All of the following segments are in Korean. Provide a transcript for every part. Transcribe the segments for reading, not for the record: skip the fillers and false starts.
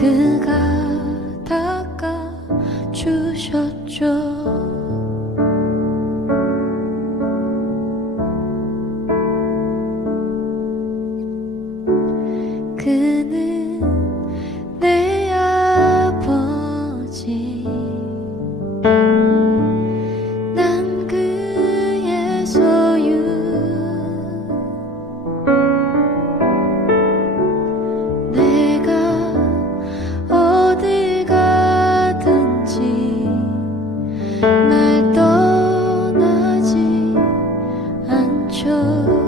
그가 닦아주셨죠. 그는 내 아버지, 난 그의 소유. 내가 어딜 가든지 날 떠나지 않죠.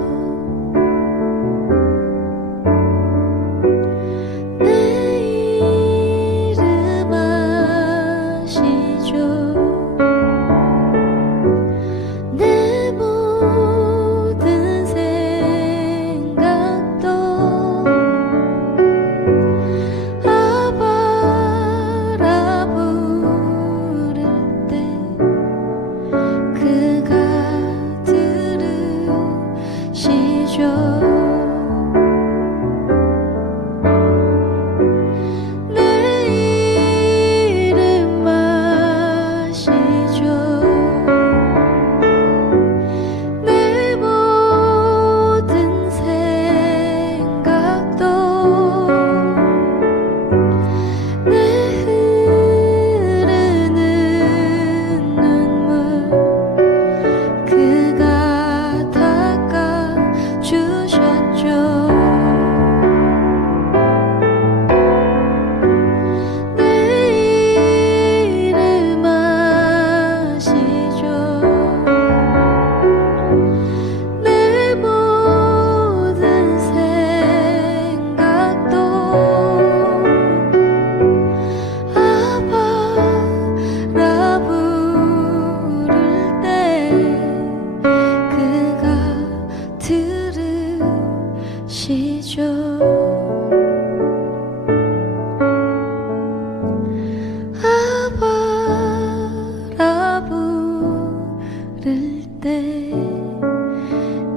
부를 때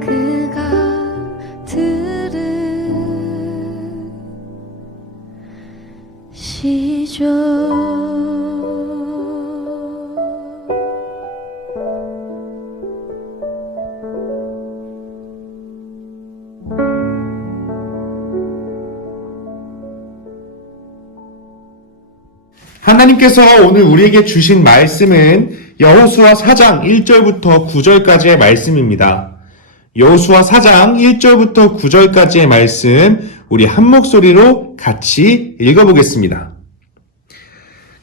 그가 들으시죠. 하나님께서 오늘 우리에게 주신 말씀은 여호수아 4장 1절부터 9절까지의 말씀입니다. 여호수아 4장 1절부터 9절까지의 말씀 우리 한 목소리로 같이 읽어보겠습니다.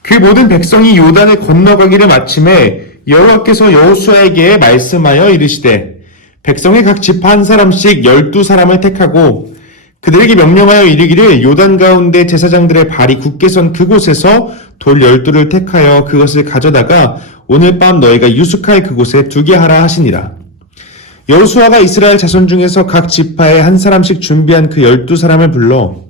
그 모든 백성이 요단을 건너가기를 마침에 여호와께서 여호수아에게 말씀하여 이르시되 백성의 각 지파 한 사람씩 12사람을 택하고 그들에게 명령하여 이르기를 요단 가운데 제사장들의 발이 굳게 선 그곳에서 돌 12를 택하여 그것을 가져다가 오늘 밤 너희가 유숙할 그곳에 두게 하라 하시니라. 여호수아가 이스라엘 자손 중에서 각 지파에 한 사람씩 준비한 그 12사람을 불러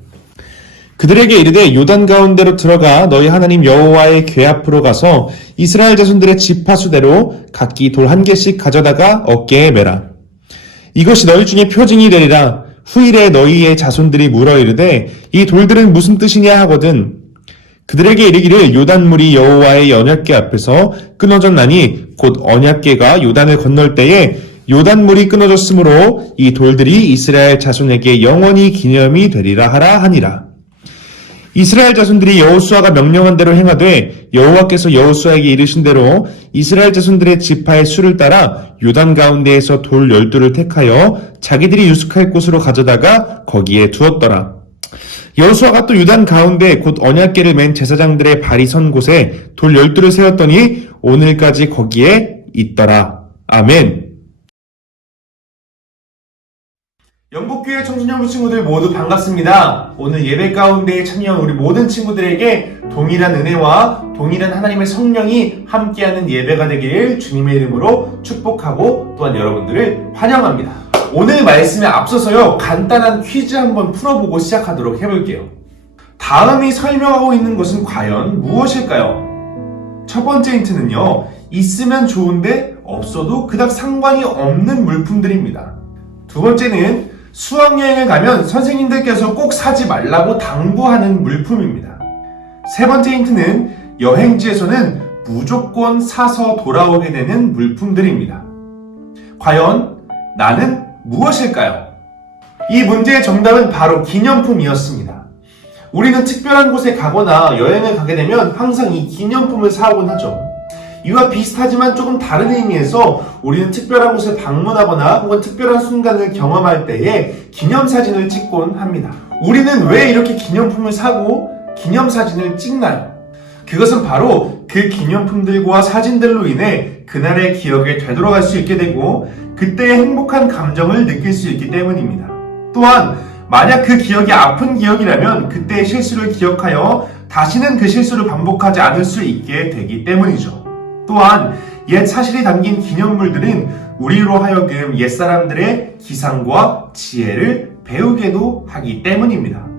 그들에게 이르되 요단 가운데로 들어가 너희 하나님 여호와의 궤 앞으로 가서 이스라엘 자손들의 지파 수대로 각기 돌 한 개씩 가져다가 어깨에 매라. 이것이 너희 중에 표징이 되리라. 후일에 너희의 자손들이 물어 이르되 이 돌들은 무슨 뜻이냐 하거든 그들에게 이르기를 요단물이 여호와의 언약궤 앞에서 끊어졌나니 곧 언약궤가 요단을 건널 때에 요단물이 끊어졌으므로 이 돌들이 이스라엘 자손에게 영원히 기념이 되리라 하라 하니라. 이스라엘 자손들이 여호수아가 명령한 대로 행하되 여호와께서 여호수아에게 이르신 대로 이스라엘 자손들의 지파의 수를 따라 요단 가운데에서 돌 12를 택하여 자기들이 유숙할 곳으로 가져다가 거기에 두었더라. 여호수아가 또 요단 가운데 곧 언약궤를 맨 제사장들의 발이 선 곳에 돌 12를 세웠더니 오늘까지 거기에 있더라. 아멘. 영국교회 청소년 친구들 모두 반갑습니다. 오늘 예배 가운데 참여한 우리 모든 친구들에게 동일한 은혜와 동일한 하나님의 성령이 함께하는 예배가 되기를 주님의 이름으로 축복하고 또한 여러분들을 환영합니다. 오늘 말씀에 앞서서요 간단한 퀴즈 한번 풀어보고 시작하도록 해볼게요. 다음이 설명하고 있는 것은 과연 무엇일까요? 첫 번째 힌트는요 있으면 좋은데 없어도 그닥 상관이 없는 물품들입니다. 두 번째는 수학여행을 가면 선생님들께서 꼭 사지 말라고 당부하는 물품입니다. 세 번째 힌트는 여행지에서는 무조건 사서 돌아오게 되는 물품들입니다. 과연 나는 무엇일까요? 이 문제의 정답은 바로 기념품이었습니다. 우리는 특별한 곳에 가거나 여행을 가게 되면 항상 이 기념품을 사오곤 하죠. 이와 비슷하지만 조금 다른 의미에서 우리는 특별한 곳을 방문하거나 혹은 특별한 순간을 경험할 때에 기념사진을 찍곤 합니다. 우리는 왜 이렇게 기념품을 사고 기념사진을 찍나요? 그것은 바로 그 기념품들과 사진들로 인해 그날의 기억에 되돌아갈 수 있게 되고 그때의 행복한 감정을 느낄 수 있기 때문입니다. 또한 만약 그 기억이 아픈 기억이라면 그때의 실수를 기억하여 다시는 그 실수를 반복하지 않을 수 있게 되기 때문이죠. 또한 옛 사실이 담긴 기념물들은 우리로 하여금 옛사람들의 기상과 지혜를 배우게도 하기 때문입니다.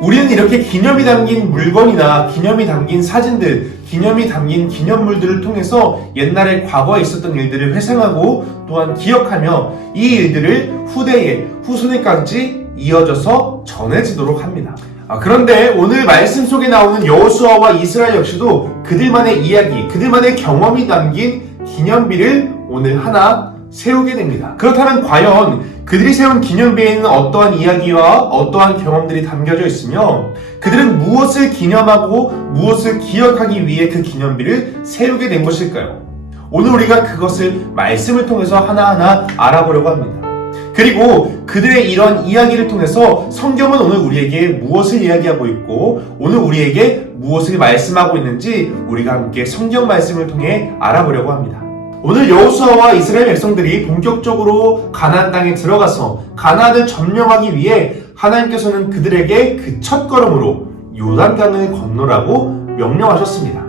우리는 이렇게 기념이 담긴 물건이나 기념이 담긴 사진들, 기념이 담긴 기념물들을 통해서 옛날에 과거에 있었던 일들을 회상하고 또한 기억하며 이 일들을 후대에, 후손에까지 이어져서 전해지도록 합니다. 그런데 오늘 말씀 속에 나오는 여호수아와 이스라엘 역시도 그들만의 이야기, 그들만의 경험이 담긴 기념비를 오늘 하나 세우게 됩니다. 그렇다면 과연 그들이 세운 기념비에는 어떠한 이야기와 어떠한 경험들이 담겨져 있으며 그들은 무엇을 기념하고 무엇을 기억하기 위해 그 기념비를 세우게 된 것일까요? 오늘 우리가 그것을 말씀을 통해서 하나하나 알아보려고 합니다. 그리고 그들의 이런 이야기를 통해서 성경은 오늘 우리에게 무엇을 이야기하고 있고 오늘 우리에게 무엇을 말씀하고 있는지 우리가 함께 성경 말씀을 통해 알아보려고 합니다. 오늘 여호수아와 이스라엘 백성들이 본격적으로 가나안 땅에 들어가서 가나안을 점령하기 위해 하나님께서는 그들에게 그 첫걸음으로 요단강을 건너라고 명령하셨습니다.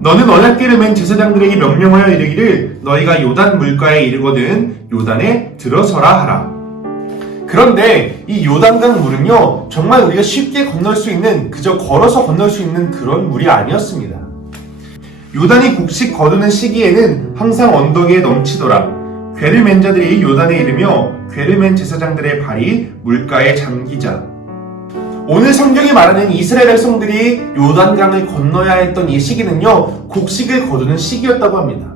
너는 언약궤를 맨 제사장들에게 명령하여 이르기를 너희가 요단 물가에 이르거든 요단에 들어서라 하라. 그런데 이 요단강 물은요 정말 우리가 쉽게 건널 수 있는 그저 걸어서 건널 수 있는 그런 물이 아니었습니다. 요단이 곡식 거두는 시기에는 항상 언덕에 넘치더라. 궤를 맨 자들이 요단에 이르며 궤를 맨 제사장들의 발이 물가에 잠기자. 오늘 성경이 말하는 이스라엘 백성들이 요단강을 건너야 했던 이 시기는요 곡식을 거두는 시기였다고 합니다.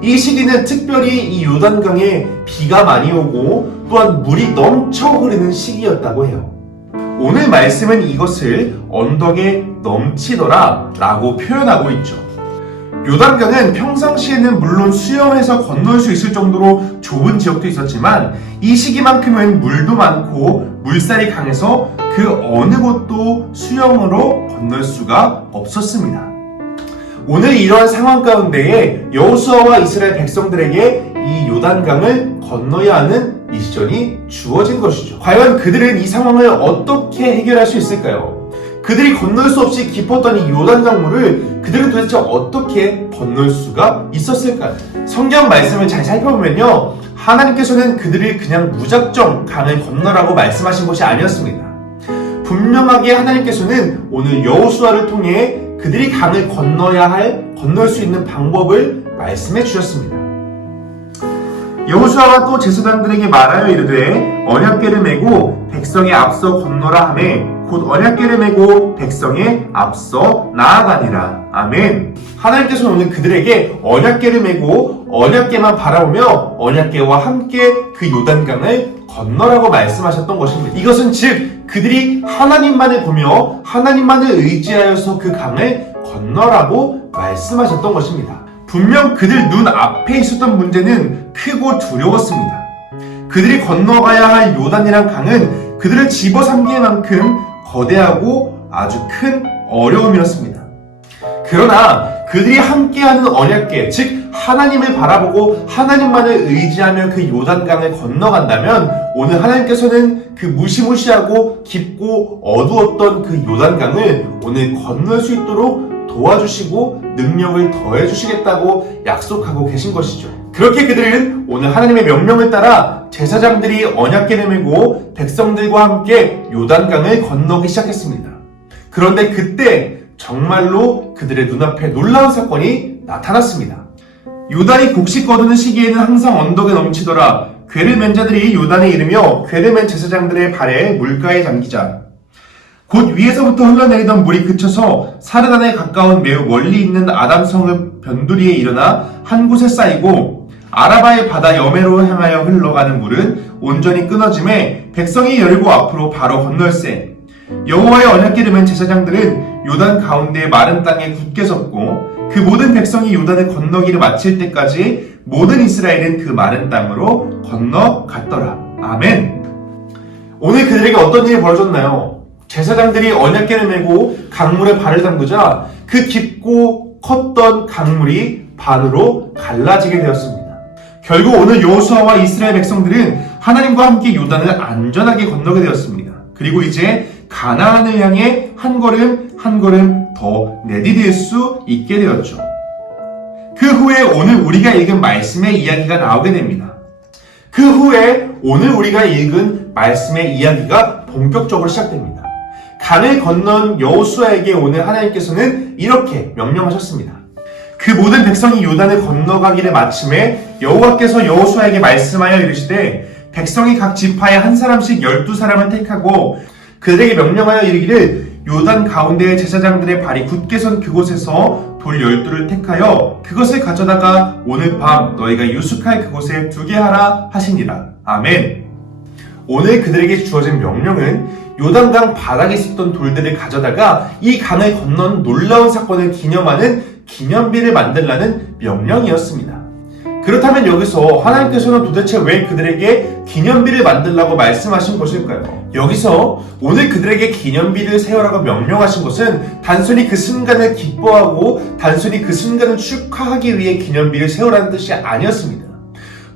이 시기는 특별히 이 요단강에 비가 많이 오고 또한 물이 넘쳐 흐르는 시기였다고 해요. 오늘 말씀은 이것을 언덕에 넘치더라 라고 표현하고 있죠. 요단강은 평상시에는 물론 수영해서 건널 수 있을 정도로 좁은 지역도 있었지만 이 시기만큼은 물도 많고 물살이 강해서 그 어느 곳도 수영으로 건널 수가 없었습니다. 오늘 이러한 상황 가운데에 여호수아와 이스라엘 백성들에게 이 요단강을 건너야 하는 미션이 주어진 것이죠. 과연 그들은 이 상황을 어떻게 해결할 수 있을까요? 그들이 건널 수 없이 깊었던 이 요단강물을 그들은 도대체 어떻게 건널 수가 있었을까요? 성경 말씀을 잘 살펴보면요 하나님께서는 그들을 그냥 무작정 강을 건너라고 말씀하신 것이 아니었습니다. 분명하게 하나님께서는 오늘 여호수아를 통해 그들이 강을 건널 수 있는 방법을 말씀해 주셨습니다. 여호수아가 또 제사장들에게 말하여 이르되 언약궤를 메고 백성에 앞서 건너라 하매 곧 언약궤를 메고 백성에 앞서 나아가니라. 아멘. 하나님께서는 오늘 그들에게 언약궤를 메고 언약궤만 바라보며 언약궤와 함께 그 요단강을 건너라고 말씀하셨던 것입니다. 이것은 즉 그들이 하나님만을 보며 하나님만을 의지하여서 그 강을 건너라고 말씀하셨던 것입니다. 분명 그들 눈 앞에 있었던 문제는 크고 두려웠습니다. 그들이 건너가야 할 요단이란 강은 그들을 집어삼킬 만큼 거대하고 아주 큰 어려움이었습니다. 그러나 그들이 함께하는 언약궤, 즉 하나님을 바라보고 하나님만을 의지하며 그 요단강을 건너간다면 오늘 하나님께서는 그 무시무시하고 깊고 어두웠던 그 요단강을 오늘 건널 수 있도록 도와주시고 능력을 더해주시겠다고 약속하고 계신 것이죠. 그렇게 그들은 오늘 하나님의 명령을 따라 제사장들이 언약궤를 메고 백성들과 함께 요단강을 건너기 시작했습니다. 그런데 그때 정말로 그들의 눈앞에 놀라운 사건이 나타났습니다. 요단이 곡식 거두는 시기에는 항상 언덕에 넘치더라. 궤를 맨 자들이 요단에 이르며 궤를 맨 제사장들의 발에 물가에 잠기자. 곧 위에서부터 흘러내리던 물이 그쳐서 사르단에 가까운 매우 멀리 있는 아담성읍 변두리에 일어나 한 곳에 쌓이고 아라바의 바다 여매로 향하여 흘러가는 물은 온전히 끊어짐에 백성이 열고 앞으로 바로 건널세. 여호와의 언약궤를 맨 제사장들은 요단 가운데 마른 땅에 굳게 섰고 그 모든 백성이 요단을 건너기를 마칠 때까지 모든 이스라엘은 그 마른 땅으로 건너갔더라. 아멘. 오늘 그들에게 어떤 일이 벌어졌나요? 제사장들이 언약궤를 메고 강물에 발을 담그자 그 깊고 컸던 강물이 반으로 갈라지게 되었습니다. 결국 오늘 여호수아와 이스라엘 백성들은 하나님과 함께 요단을 안전하게 건너게 되었습니다. 그리고 이제 가나안을 향해 한 걸음 한 걸음 더 내디딜 수 있게 되었죠. 그 후에 오늘 우리가 읽은 말씀의 이야기가 나오게 됩니다. 그 후에 오늘 우리가 읽은 말씀의 이야기가 본격적으로 시작됩니다. 강을 건넌 여호수아에게 오늘 하나님께서는 이렇게 명령하셨습니다. 그 모든 백성이 요단을 건너가기를 마침에 여호와께서 여호수아에게 말씀하여 이르시되 백성이 각 지파에 한 사람씩 12사람을 택하고 그들에게 명령하여 이르기를 요단 가운데의 제사장들의 발이 굳게 선 그곳에서 돌 12를 택하여 그것을 가져다가 오늘 밤 너희가 유숙할 그곳에 두게 하라 하시니라. 아멘. 오늘 그들에게 주어진 명령은 요단강 바닥에 있었던 돌들을 가져다가 이 강을 건넌 놀라운 사건을 기념하는 기념비를 만들라는 명령이었습니다. 그렇다면 여기서 하나님께서는 도대체 왜 그들에게 기념비를 만들라고 말씀하신 것일까요? 여기서 오늘 그들에게 기념비를 세우라고 명령하신 것은 단순히 그 순간을 기뻐하고 단순히 그 순간을 축하하기 위해 기념비를 세우라는 뜻이 아니었습니다.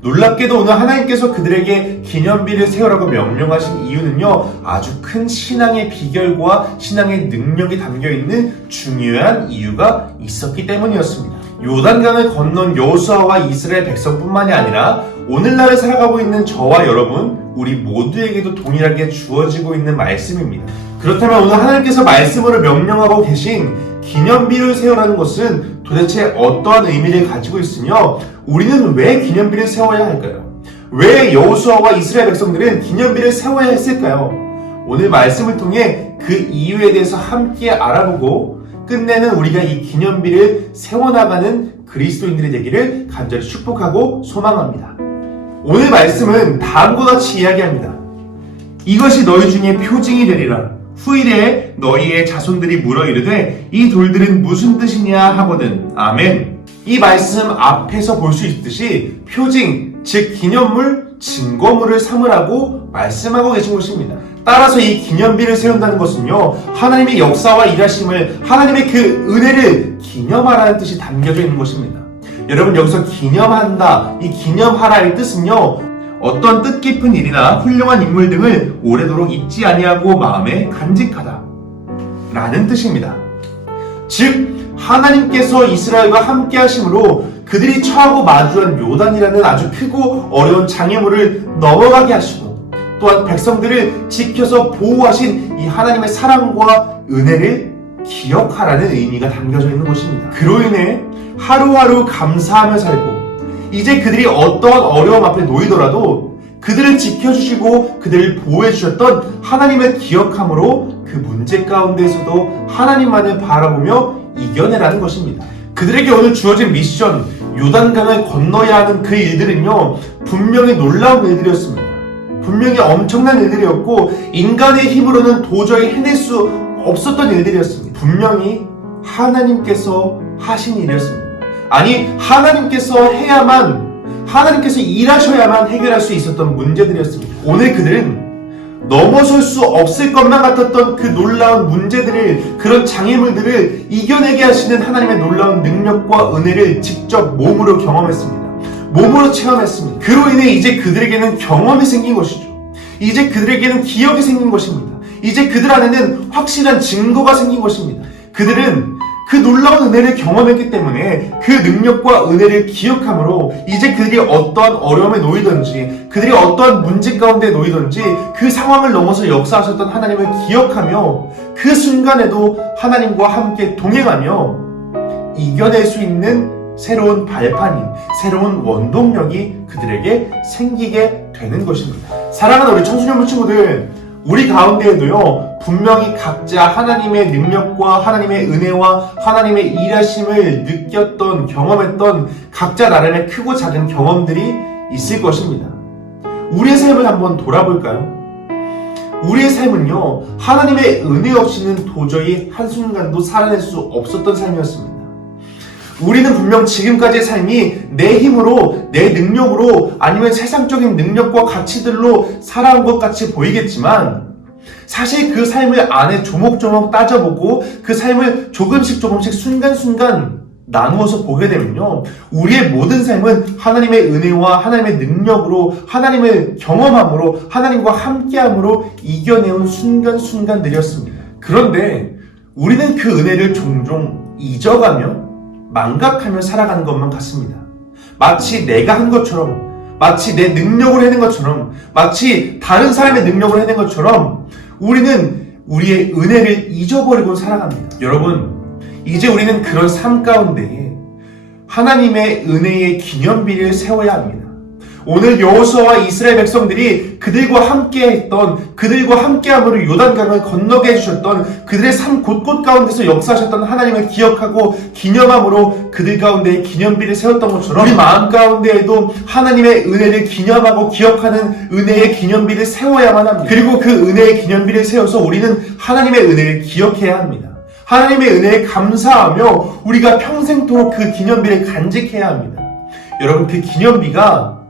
놀랍게도 오늘 하나님께서 그들에게 기념비를 세우라고 명령하신 이유는요, 아주 큰 신앙의 비결과 신앙의 능력이 담겨있는 중요한 이유가 있었기 때문이었습니다. 요단강을 건넌 여호수아와 이스라엘 백성뿐만이 아니라 오늘날을 살아가고 있는 저와 여러분, 우리 모두에게도 동일하게 주어지고 있는 말씀입니다. 그렇다면 오늘 하나님께서 말씀으로 명령하고 계신 기념비를 세우라는 것은 도대체 어떠한 의미를 가지고 있으며 우리는 왜 기념비를 세워야 할까요? 왜 여호수아와 이스라엘 백성들은 기념비를 세워야 했을까요? 오늘 말씀을 통해 그 이유에 대해서 함께 알아보고 끝내는 우리가 이 기념비를 세워나가는 그리스도인들이 되기를 간절히 축복하고 소망합니다. 오늘 말씀은 다음과 같이 이야기합니다. 이것이 너희 중에 표징이 되리라. 후일에 너희의 자손들이 물어 이르되 이 돌들은 무슨 뜻이냐 하거든. 아멘. 이 말씀 앞에서 볼 수 있듯이 표징, 즉 기념물, 증거물을 삼으라고 말씀하고 계신 것입니다. 따라서 이 기념비를 세운다는 것은요, 하나님의 역사와 일하심을, 하나님의 그 은혜를 기념하라는 뜻이 담겨져 있는 것입니다. 여러분, 여기서 기념한다, 이 기념하라의 뜻은요, 어떤 뜻깊은 일이나 훌륭한 인물 등을 오래도록 잊지 아니하고 마음에 간직하다 라는 뜻입니다. 즉 하나님께서 이스라엘과 함께 하심으로 그들이 처하고 마주한 요단이라는 아주 크고 어려운 장애물을 넘어가게 하시고 또한 백성들을 지켜서 보호하신 이 하나님의 사랑과 은혜를 기억하라는 의미가 담겨져 있는 것입니다. 그로 인해 하루하루 감사하며 살고 이제 그들이 어떠한 어려움 앞에 놓이더라도 그들을 지켜주시고 그들을 보호해주셨던 하나님을 기억함으로 그 문제 가운데에서도 하나님만을 바라보며 이겨내라는 것입니다. 그들에게 오늘 주어진 미션, 요단강을 건너야 하는 그 일들은요, 분명히 놀라운 일들이었습니다. 분명히 엄청난 일들이었고 인간의 힘으로는 도저히 해낼 수 없었던 일들이었습니다. 분명히 하나님께서 하신 일이었습니다. 아니, 하나님께서 해야만, 하나님께서 일하셔야만 해결할 수 있었던 문제들이었습니다. 오늘 그들은 넘어설 수 없을 것만 같았던 그 놀라운 문제들을, 그런 장애물들을 이겨내게 하시는 하나님의 놀라운 능력과 은혜를 직접 몸으로 경험했습니다. 몸으로 체험했습니다. 그로 인해 이제 그들에게는 경험이 생긴 것이죠. 이제 그들에게는 기억이 생긴 것입니다. 이제 그들 안에는 확실한 증거가 생긴 것입니다. 그들은 그 놀라운 은혜를 경험했기 때문에 그 능력과 은혜를 기억함으로 이제 그들이 어떠한 어려움에 놓이든지 그들이 어떠한 문제 가운데 놓이든지 그 상황을 넘어서 역사하셨던 하나님을 기억하며 그 순간에도 하나님과 함께 동행하며 이겨낼 수 있는 새로운 발판이, 새로운 원동력이 그들에게 생기게 되는 것입니다. 사랑하는 우리 청소년부 친구들, 우리 가운데에도요, 분명히 각자 하나님의 능력과 하나님의 은혜와 하나님의 일하심을 느꼈던, 경험했던 각자 나름의 크고 작은 경험들이 있을 것입니다. 우리의 삶을 한번 돌아볼까요? 우리의 삶은요, 하나님의 은혜 없이는 도저히 한순간도 살아낼 수 없었던 삶이었습니다. 우리는 분명 지금까지의 삶이 내 힘으로, 내 능력으로, 아니면 세상적인 능력과 가치들로 살아온 것 같이 보이겠지만, 사실 그 삶을 안에 조목조목 따져보고 그 삶을 조금씩 순간순간 나누어서 보게 되면요, 우리의 모든 삶은 하나님의 은혜와 하나님의 능력으로, 하나님을 경험함으로, 하나님과 함께함으로 이겨내온 순간순간들이었습니다. 그런데 우리는 그 은혜를 종종 잊어가며 망각하며 살아가는 것만 같습니다. 마치 내가 한 것처럼, 마치 내 능력으로 해낸 것처럼, 마치 다른 사람의 능력으로 해낸 것처럼 우리는 우리의 은혜를 잊어버리고 살아갑니다. 여러분, 이제 우리는 그런 삶 가운데에 하나님의 은혜의 기념비를 세워야 합니다. 오늘 여호수아와 이스라엘 백성들이 그들과 함께했던, 그들과 함께함으로 요단강을 건너게 해주셨던, 그들의 삶 곳곳 가운데서 역사하셨던 하나님을 기억하고 기념함으로 그들 가운데 기념비를 세웠던 것처럼, 우리 마음 가운데에도 하나님의 은혜를 기념하고 기억하는 은혜의 기념비를 세워야만 합니다. 그리고 그 은혜의 기념비를 세워서 우리는 하나님의 은혜를 기억해야 합니다. 하나님의 은혜에 감사하며 우리가 평생토록 그 기념비를 간직해야 합니다. 여러분, 그 기념비가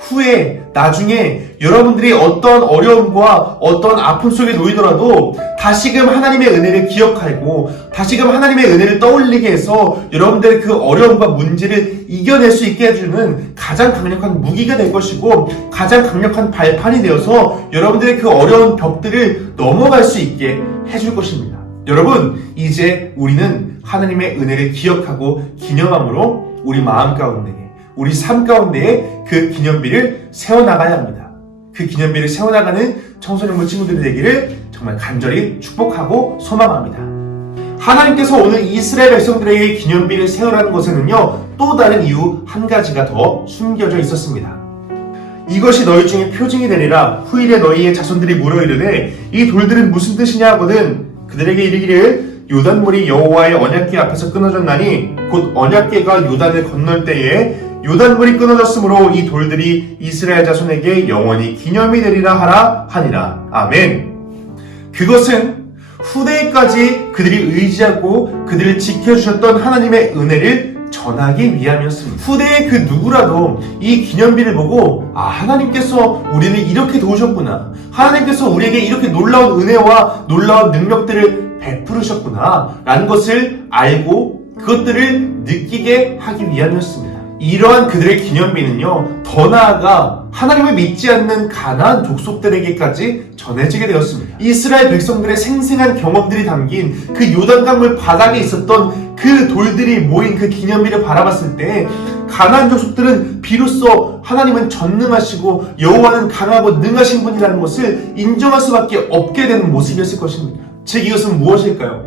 후에 나중에 여러분들이 어떤 어려움과 어떤 아픔 속에 놓이더라도 다시금 하나님의 은혜를 기억하고 다시금 하나님의 은혜를 떠올리게 해서 여러분들의 그 어려움과 문제를 이겨낼 수 있게 해주는 가장 강력한 무기가 될 것이고, 가장 강력한 발판이 되어서 여러분들의 그 어려운 벽들을 넘어갈 수 있게 해줄 것입니다. 여러분, 이제 우리는 하나님의 은혜를 기억하고 기념함으로 우리 마음 가운데, 우리 삶 가운데에 그 기념비를 세워나가야 합니다. 그 기념비를 세워나가는 청소년부 친구들이 되기를 정말 간절히 축복하고 소망합니다. 하나님께서 오늘 이스라엘 백성들에게 기념비를 세우라는 것에는요, 또 다른 이유 한 가지가 더 숨겨져 있었습니다. 이것이 너희 중에 표징이 되리라. 후일에 너희의 자손들이 물어 이르되 이 돌들은 무슨 뜻이냐 하거든 그들에게 이르기를 요단물이 여호와의 언약궤 앞에서 끊어졌나니 곧 언약궤가 요단을 건널 때에 요단물이 끊어졌으므로 이 돌들이 이스라엘 자손에게 영원히 기념이 되리라 하라 하니라. 아멘. 그것은 후대까지 그들이 의지하고 그들을 지켜주셨던 하나님의 은혜를 전하기 위함이었습니다. 후대의 그 누구라도 이 기념비를 보고, 아, 하나님께서 우리를 이렇게 도우셨구나, 하나님께서 우리에게 이렇게 놀라운 은혜와 놀라운 능력들을 베푸르셨구나 라는 것을 알고 그것들을 느끼게 하기 위함이었습니다. 이러한 그들의 기념비는요, 더 나아가 하나님을 믿지 않는 가나안 족속들에게까지 전해지게 되었습니다. 이스라엘 백성들의 생생한 경험들이 담긴 그 요단강물 바닥에 있었던 그 돌들이 모인 그 기념비를 바라봤을 때 가나안 족속들은 비로소 하나님은 전능하시고 여호와는 강하고 능하신 분이라는 것을 인정할 수밖에 없게 되는 모습이었을 것입니다. 즉, 이것은 무엇일까요?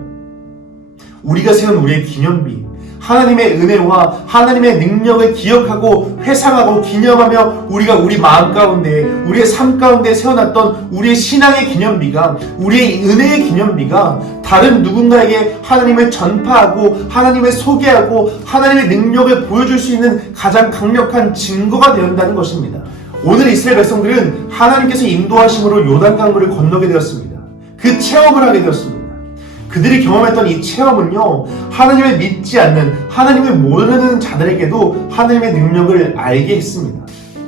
우리가 세운 우리의 기념비, 하나님의 은혜와 하나님의 능력을 기억하고 회상하고 기념하며 우리가 우리 마음 가운데, 우리의 삶 가운데 세워놨던 우리의 신앙의 기념비가, 우리의 은혜의 기념비가 다른 누군가에게 하나님을 전파하고 하나님을 소개하고 하나님의 능력을 보여줄 수 있는 가장 강력한 증거가 되었다는 것입니다. 오늘 이스라엘 백성들은 하나님께서 인도하심으로 요단강물을 건너게 되었습니다. 그 체험을 하게 되었습니다. 그들이 경험했던 이 체험은요, 하나님을 믿지 않는, 하나님을 모르는 자들에게도 하나님의 능력을 알게 했습니다.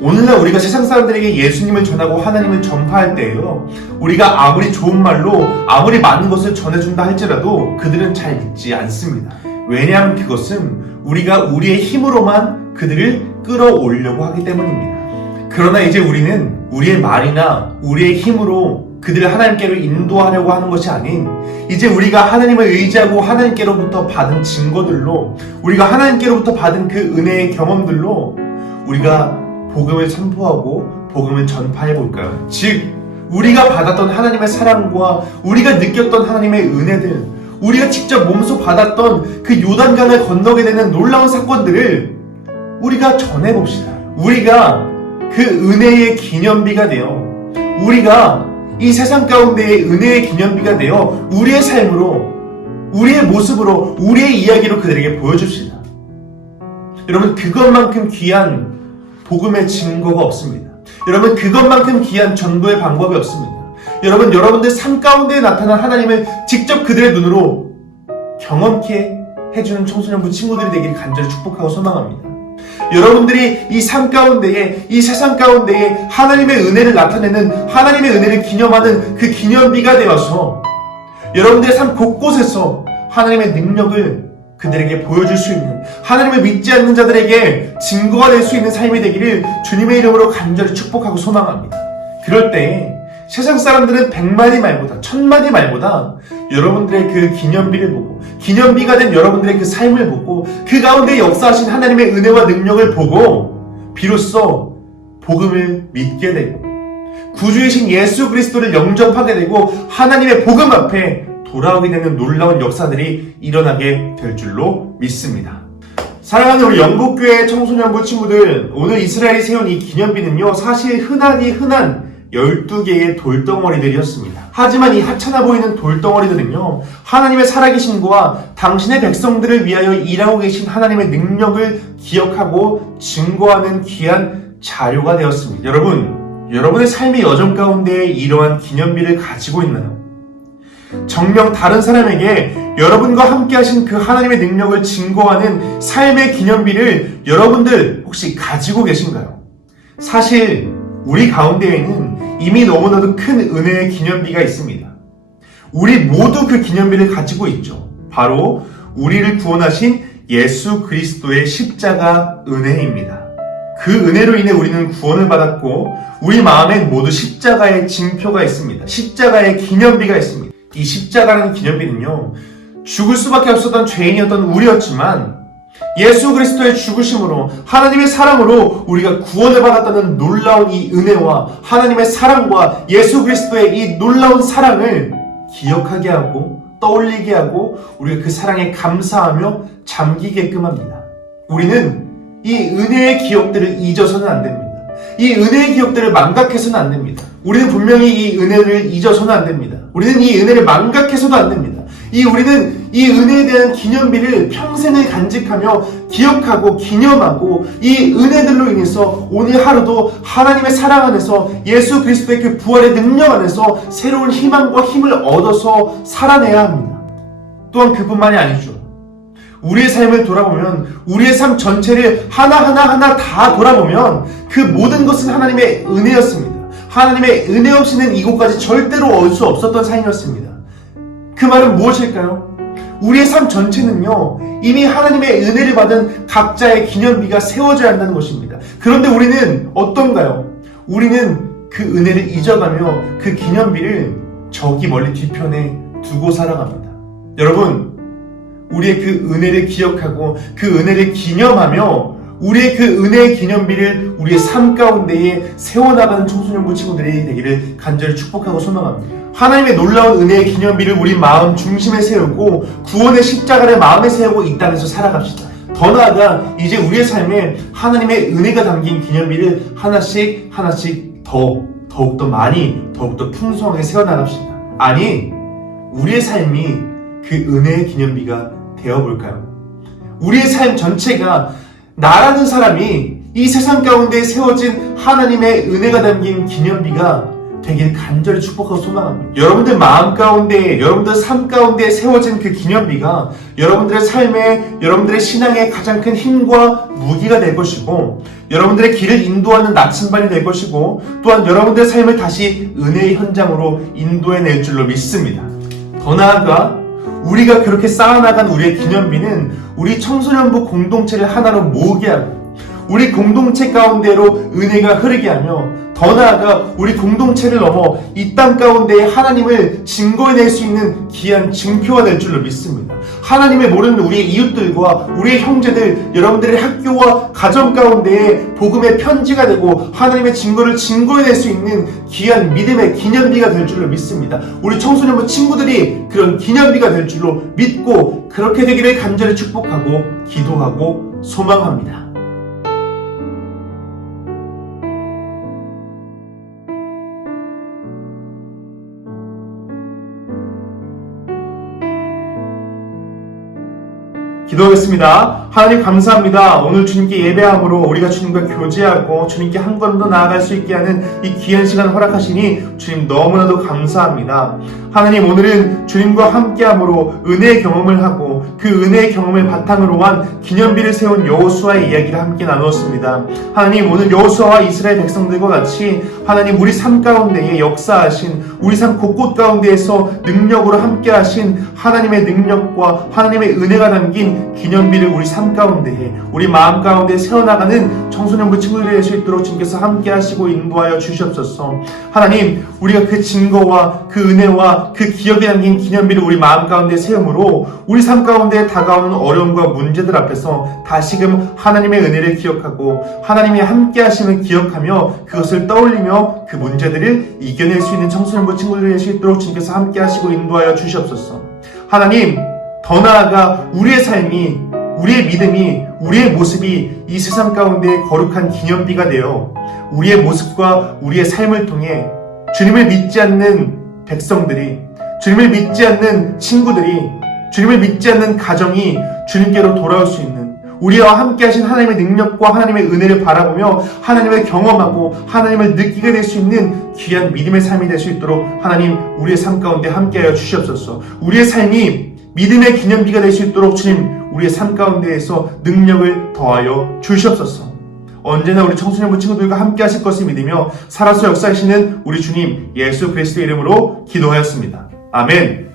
오늘날 우리가 세상 사람들에게 예수님을 전하고 하나님을 전파할 때에요, 우리가 아무리 좋은 말로 아무리 많은 것을 전해준다 할지라도 그들은 잘 믿지 않습니다. 왜냐하면 그것은 우리가 우리의 힘으로만 그들을 끌어올려고 하기 때문입니다. 그러나 이제 우리는 우리의 말이나 우리의 힘으로 그들을 하나님께로 인도하려고 하는 것이 아닌, 이제 우리가 하나님을 의지하고 하나님께로부터 받은 증거들로, 우리가 하나님께로부터 받은 그 은혜의 경험들로 우리가 복음을 선포하고 복음을 전파해 볼까요? 즉, 우리가 받았던 하나님의 사랑과 우리가 느꼈던 하나님의 은혜들, 우리가 직접 몸소 받았던 그 요단강을 건너게 되는 놀라운 사건들을 우리가 전해봅시다. 우리가 그 은혜의 기념비가 되어 우리가 이 세상 가운데의 은혜의 기념비가 되어 우리의 삶으로, 우리의 모습으로, 우리의 이야기로 그들에게 보여줍시다. 여러분, 그것만큼 귀한 복음의 증거가 없습니다. 여러분, 그것만큼 귀한 전도의 방법이 없습니다. 여러분, 여러분들 삶 가운데 나타난 하나님을 직접 그들의 눈으로 경험케 해주는 청소년부 친구들이 되기를 간절히 축복하고 소망합니다. 여러분들이 이 삶 가운데에, 이 세상 가운데에 하나님의 은혜를 나타내는, 하나님의 은혜를 기념하는 그 기념비가 되어서 여러분들의 삶 곳곳에서 하나님의 능력을 그들에게 보여줄 수 있는, 하나님을 믿지 않는 자들에게 증거가 될 수 있는 삶이 되기를 주님의 이름으로 간절히 축복하고 소망합니다. 그럴 때에 세상 사람들은 100마디 말보다 1000마디 말보다 여러분들의 그 기념비를 보고, 기념비가 된 여러분들의 그 삶을 보고, 그 가운데 역사하신 하나님의 은혜와 능력을 보고 비로소 복음을 믿게 되고 구주이신 예수 그리스도를 영접하게 되고 하나님의 복음 앞에 돌아오게 되는 놀라운 역사들이 일어나게 될 줄로 믿습니다. 사랑하는 우리 영복교회 청소년부 친구들, 오늘 이스라엘이 세운 이 기념비는요, 사실 흔한 12개의 돌덩어리들이었습니다. 하지만 이 하찮아 보이는 돌덩어리들은요, 하나님의 살아계심과 당신의 백성들을 위하여 일하고 계신 하나님의 능력을 기억하고 증거하는 귀한 자료가 되었습니다. 여러분, 여러분의 삶의 여정 가운데 이러한 기념비를 가지고 있나요? 정녕 다른 사람에게 여러분과 함께 하신 그 하나님의 능력을 증거하는 삶의 기념비를 여러분들 혹시 가지고 계신가요? 사실 우리 가운데에는 이미 너무나도 큰 은혜의 기념비가 있습니다. 우리 모두 그 기념비를 가지고 있죠. 바로 우리를 구원하신 예수 그리스도의 십자가 은혜입니다. 그 은혜로 인해 우리는 구원을 받았고 우리 마음엔 모두 십자가의 징표가 있습니다. 십자가의 기념비가 있습니다. 이 십자가라는 기념비는요, 죽을 수밖에 없었던 죄인이었던 우리였지만 예수 그리스도의 죽으심으로, 하나님의 사랑으로 우리가 구원을 받았다는 놀라운 이 은혜와 하나님의 사랑과 예수 그리스도의 이 놀라운 사랑을 기억하게 하고 떠올리게 하고 우리가 그 사랑에 감사하며 잠기게끔 합니다. 우리는 이 은혜의 기억들을 잊어서는 안 됩니다. 이 은혜의 기억들을 망각해서는 안 됩니다. 우리는 분명히 이 은혜를 잊어서는 안 됩니다. 우리는 이 은혜를 망각해서도 안 됩니다. 우리는 이 은혜에 대한 기념비를 평생을 간직하며 기억하고 기념하고 이 은혜들로 인해서 오늘 하루도 하나님의 사랑 안에서 예수 그리스도의 그 부활의 능력 안에서 새로운 희망과 힘을 얻어서 살아내야 합니다. 또한 그뿐만이 아니죠. 우리의 삶을 돌아보면, 우리의 삶 전체를 하나하나 다 돌아보면 그 모든 것은 하나님의 은혜였습니다. 하나님의 은혜 없이는 이곳까지 절대로 올 수 없었던 삶이었습니다. 그 말은 무엇일까요? 우리의 삶 전체는요, 이미 하나님의 은혜를 받은 각자의 기념비가 세워져야 한다는 것입니다. 그런데 우리는 어떤가요? 우리는 그 은혜를 잊어가며 그 기념비를 저기 멀리 뒤편에 두고 살아갑니다. 여러분, 우리의 그 은혜를 기억하고 그 은혜를 기념하며 우리의 그 은혜의 기념비를 우리의 삶 가운데에 세워나가는 청소년부 친구들이 되기를 간절히 축복하고 소망합니다. 하나님의 놀라운 은혜의 기념비를 우리 마음 중심에 세우고 구원의 십자가를 마음에 세우고 이 땅에서 살아갑시다. 더 나아가 이제 우리의 삶에 하나님의 은혜가 담긴 기념비를 하나씩 더욱더 많이, 더욱더 풍성하게 세워나갑시다. 아니, 우리의 삶이 그 은혜의 기념비가 되어볼까요? 우리의 삶 전체가 나라는 사람이 이 세상 가운데 세워진 하나님의 은혜가 담긴 기념비가 되길 간절히 축복하고 소망합니다. 여러분들 마음 가운데, 여러분들 삶 가운데 세워진 그 기념비가 여러분들의 삶에, 여러분들의 신앙에 가장 큰 힘과 무기가 될 것이고, 여러분들의 길을 인도하는 나침반이 될 것이고, 또한 여러분들의 삶을 다시 은혜의 현장으로 인도해낼 줄로 믿습니다. 더 나아가 우리가 그렇게 쌓아나간 우리의 기념비는 우리 청소년부 공동체를 하나로 모으게 하고 우리 공동체 가운데로 은혜가 흐르게 하며 더 나아가 우리 공동체를 넘어 이 땅 가운데 하나님을 증거해낼 수 있는 귀한 증표가 될 줄로 믿습니다. 하나님을 모르는 우리의 이웃들과 우리의 형제들, 여러분들의 학교와 가정 가운데에 복음의 편지가 되고 하나님의 증거를 증거해낼 수 있는 귀한 믿음의 기념비가 될 줄로 믿습니다. 우리 청소년부 친구들이 그런 기념비가 될 줄로 믿고 그렇게 되기를 간절히 축복하고 기도하고 소망합니다. 기도하겠습니다. 하나님 감사합니다. 오늘 주님께 예배함으로 우리가 주님과 교제하고 주님께 한 걸음 더 나아갈 수 있게 하는 이 귀한 시간 허락하시니 주님 너무나도 감사합니다. 하나님 오늘은 주님과 함께함으로 은혜의 경험을 하고 그 은혜의 경험을 바탕으로 한 기념비를 세운 여호수아의 이야기를 함께 나누었습니다. 하나님 오늘 여호수아와 이스라엘 백성들과 같이 하나님 우리 삶 가운데에 역사하신 우리 삶 곳곳 가운데에서 능력으로 함께하신 하나님의 능력과 하나님의 은혜가 담긴 기념비를 우리 삶 가운데에 우리 마음 가운데 세워나가는 청소년부 친구들이 될 수 있도록 주님께서 함께하시고 인도하여 주시옵소서. 하나님 우리가 그 증거와 그 은혜와 그 기억에 담긴 기념비를 우리 마음 가운데 세움으로 우리 삶 가운데 다가오는 어려움과 문제들 앞에서 다시금 하나님의 은혜를 기억하고 하나님이 함께하심을 기억하며 그것을 떠올리며 그 문제들을 이겨낼 수 있는 청소년부 친구들이 될 수 있도록 주님께서 함께하시고 인도하여 주시옵소서. 하나님 더 나아가 우리의 삶이 우리의 믿음이 우리의 모습이 이 세상 가운데 거룩한 기념비가 되어 우리의 모습과 우리의 삶을 통해 주님을 믿지 않는 백성들이 주님을 믿지 않는 친구들이 주님을 믿지 않는 가정이 주님께로 돌아올 수 있는 우리와 함께 하신 하나님의 능력과 하나님의 은혜를 바라보며 하나님을 경험하고 하나님을 느끼게 될 수 있는 귀한 믿음의 삶이 될 수 있도록 하나님 우리의 삶 가운데 함께하여 주시옵소서. 우리의 삶이 믿음의 기념비가 될 수 있도록 주님 우리의 삶 가운데에서 능력을 더하여 주시옵소서. 언제나 우리 청소년부 친구들과 함께 하실 것을 믿으며 살아서 역사하시는 우리 주님 예수 그리스도의 이름으로 기도하였습니다. 아멘.